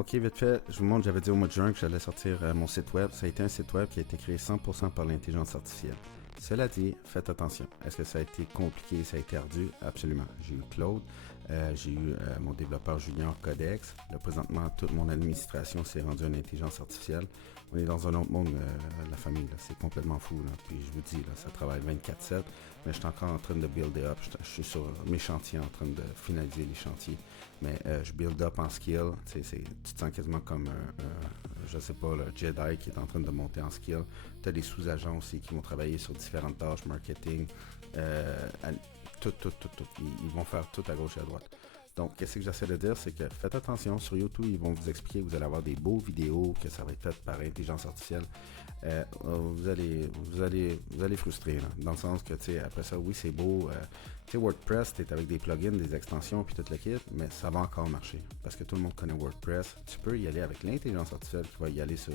Ok, vite fait, je vous montre, j'avais dit au mois de juin que j'allais sortir mon site web. Ça a été un site web qui a été créé 100% par l'intelligence artificielle. Cela dit, faites attention. Est-ce que ça a été compliqué, ça a été ardu? Absolument. J'ai eu Claude, j'ai eu mon développeur Junior Codex. Là, présentement, toute mon administration s'est rendue en intelligence artificielle. On est dans un autre monde, la famille. Là. C'est complètement fou. Là. Puis je vous dis, là, ça travaille 24/7, mais je suis encore en train de build up. Je suis sur mes chantiers, en train de finaliser les chantiers. Mais je build up en skill. Tu te sens quasiment comme je sais pas, le Jedi qui est en train de monter en skill. Tu as des sous-agents aussi qui vont travailler sur différentes tâches, marketing, tout. Ils vont faire tout à gauche et à droite. Donc, qu'est-ce que j'essaie de dire, c'est que faites attention, sur YouTube, ils vont vous expliquer que vous allez avoir des beaux vidéos, que ça va être fait par intelligence artificielle. Vous allez frustrer, là, dans le sens que, tu sais, après ça, oui, c'est beau. Tu sais, WordPress, tu es avec des plugins, des extensions, puis tout le kit, mais ça va encore marcher, parce que tout le monde connaît WordPress. Tu peux y aller avec l'intelligence artificielle qui va y aller sur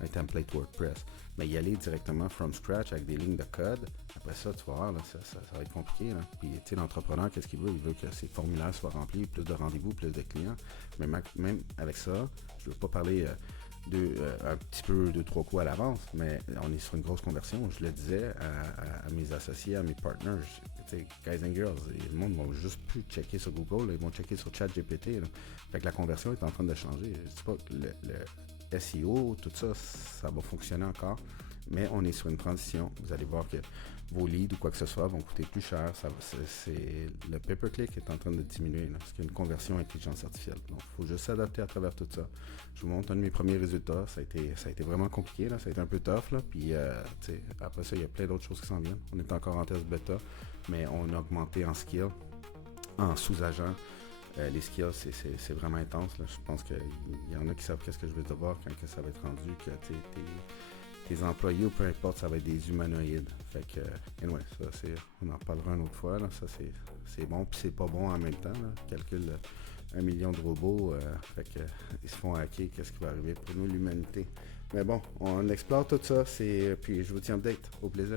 un template WordPress, mais y aller directement from scratch avec des lignes de code. Après ça, tu vas voir, là, ça va être compliqué. Là. Puis, tu sais, l'entrepreneur, qu'est-ce qu'il veut? Il veut que ses formulaires soient remplis, plus de rendez-vous, plus de clients. Mais même avec ça, je ne veux pas parler un petit peu, 2-3 coups à l'avance, mais on est sur une grosse conversion. Je le disais à mes associés, à mes partners, guys and girls, le monde ne va juste plus checker sur Google, là, ils vont checker sur ChatGPT. Fait que la conversion est en train de changer. Je ne dis pas que le SEO, tout ça, ça va fonctionner encore, mais on est sur une transition. Vous allez voir que vos leads ou quoi que ce soit vont coûter plus cher. Le pay-per-click est en train de diminuer, là, parce qu'il y a une conversion intelligence artificielle. Donc, il faut juste s'adapter à travers tout ça. Je vous montre un de mes premiers résultats. Ça a été vraiment compliqué, là. Ça a été un peu tough. Là. Puis, après ça, il y a plein d'autres choses qui s'en viennent. On est encore en test bêta, mais on a augmenté en skill, en sous-agent. Les skills, c'est vraiment intense. Là. Je pense qu'il y en a qui savent qu'est-ce que je veux te voir quand que ça va être rendu, que tes employés ou peu importe, ça va être des humanoïdes. Fait que, anyway, on en parlera une autre fois. Là. Ça, c'est bon, puis c'est pas bon en même temps. Là. Calcule 1 million de robots, fait que ils se font hacker, qu'est-ce qui va arriver pour nous, l'humanité. Mais bon, on explore tout ça, puis je vous tiens update. Au plaisir.